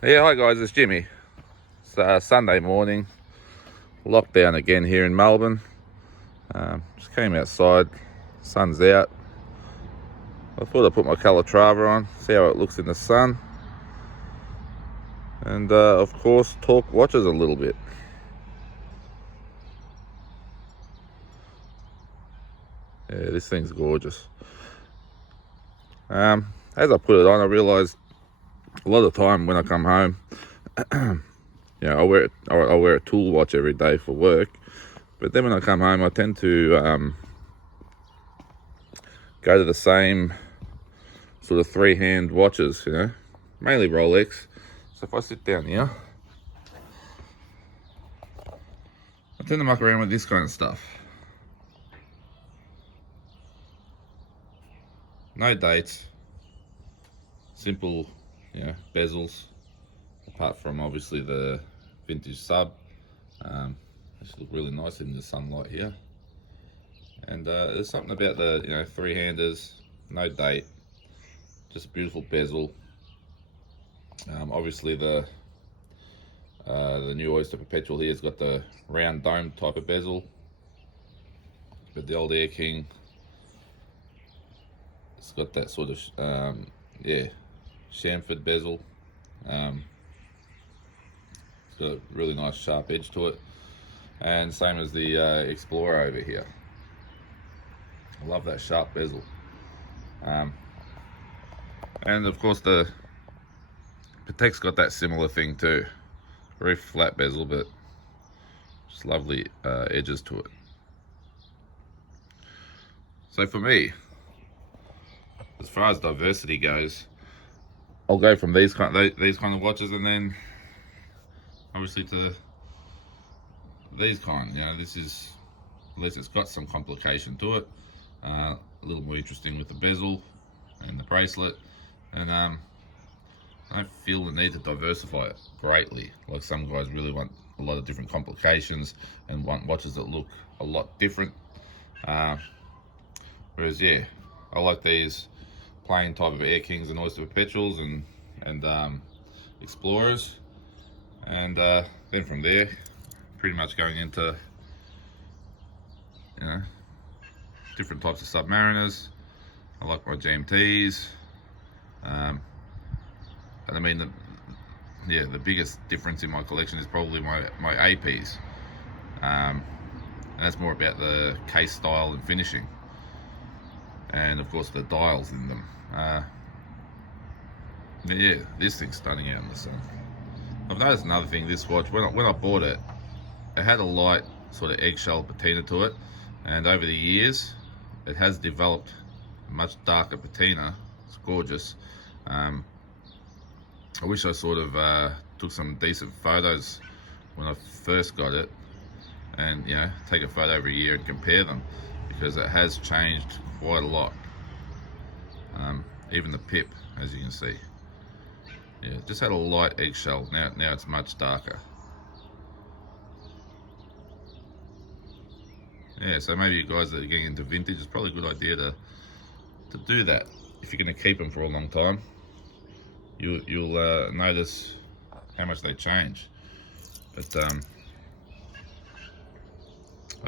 Yeah, hi guys, it's Jimmy. It's Sunday morning, lockdown again here in Melbourne. Just came outside, sun's out. I thought I'd put my Calatrava on, see how it looks in the sun. And of course, talk watches a little bit. Yeah, this thing's gorgeous. As I put it on, I realised a lot of the time when I come home, I wear a tool watch every day for work. But then when I come home, I tend to go to the same sort of three-hand watches, mainly Rolex. So if I sit down here, I tend to muck around with this kind of stuff. No dates, simple, bezels, apart from obviously the vintage sub. This look really nice in the sunlight here. And there's something about the three-handers, no date, just a beautiful bezel. Obviously the new Oyster Perpetual here has got the round dome type of bezel, but the old Air King, it's got that sort of chamfered bezel. It's got a really nice sharp edge to it, and same as the Explorer over here. I love that sharp bezel. And of course the Patek's got that similar thing too. Very flat bezel, but just lovely edges to it. So for me, as far as diversity goes, I'll go from these kind of watches, and then obviously to these kind. This is, at least it's got some complication to it. A little more interesting with the bezel and the bracelet, and I don't feel the need to diversify it greatly. Like some guys really want a lot of different complications and want watches that look a lot different. Whereas I like these plain type of Air Kings and Oyster Perpetuals and Explorers, and then from there, pretty much going into different types of Submariners. I like my GMTs, and I mean the biggest difference in my collection is probably my APs, and that's more about the case style and finishing, and of course the dials in them. This thing's stunning out in the sun. I've noticed another thing, this watch, when I bought it, it had a light sort of eggshell patina to it, and over the years it has developed a much darker patina. It's gorgeous. I wish I sort of took some decent photos when I first got it, and take a photo every year and compare them, because it has changed quite a lot. Even the pip, as you can see, it just had a light eggshell. Now it's much darker. So maybe you guys that are getting into vintage, it's probably a good idea to do that. If you're going to keep them for a long time, you'll notice how much they change. But I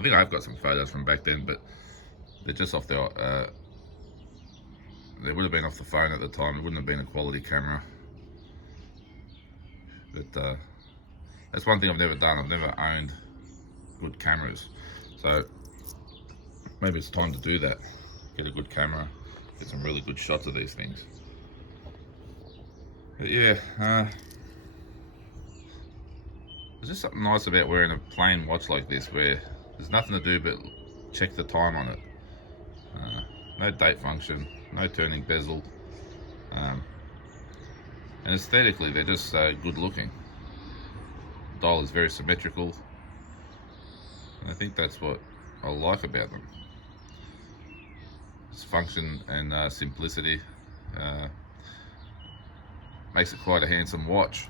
think I've got some photos from back then, but they're just off the they would have been off the phone at the time. It wouldn't have been a quality camera. But that's one thing I've never done. I've never owned good cameras, so maybe it's time to do that. Get a good camera, get some really good shots of these things. But there's just something nice about wearing a plain watch like this, where there's nothing to do but check the time on it. No date function, no turning bezel, and aesthetically they're just good looking. The dial is very symmetrical, and I think that's what I like about them. It's function and simplicity. Makes it quite a handsome watch.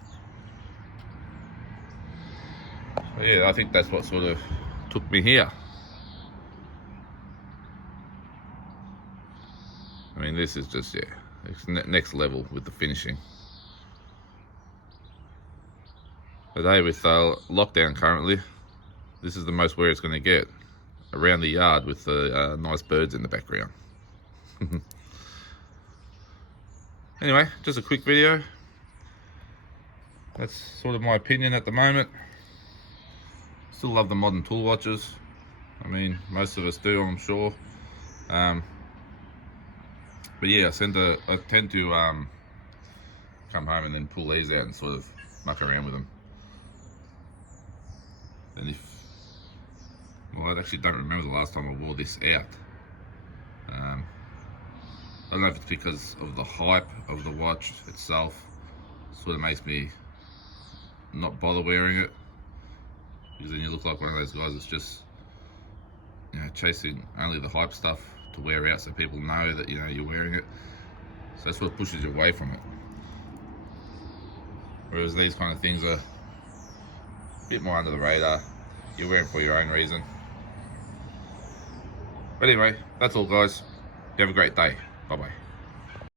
So I think that's what sort of took me here. I mean, this is just, it's next level with the finishing. Today with lockdown currently, this is the most where it's going to get, around the yard with the nice birds in the background. Anyway, just a quick video. That's sort of my opinion at the moment. Still love the modern tool watches. I mean, most of us do, I'm sure. But yeah, I tend to come home and then pull these out and sort of muck around with them. And well, I actually don't remember the last time I wore this out. I don't know if it's because of the hype of the watch itself. Sort of makes me not bother wearing it, because then you look like one of those guys that's just, you know, chasing only the hype stuff to wear out so people know that, you know, you're wearing it. So that sort of pushes you away from it. Whereas these kind of things are a bit more under the radar. You're wearing for your own reason. But anyway, that's all, guys. You have a great day. Bye bye.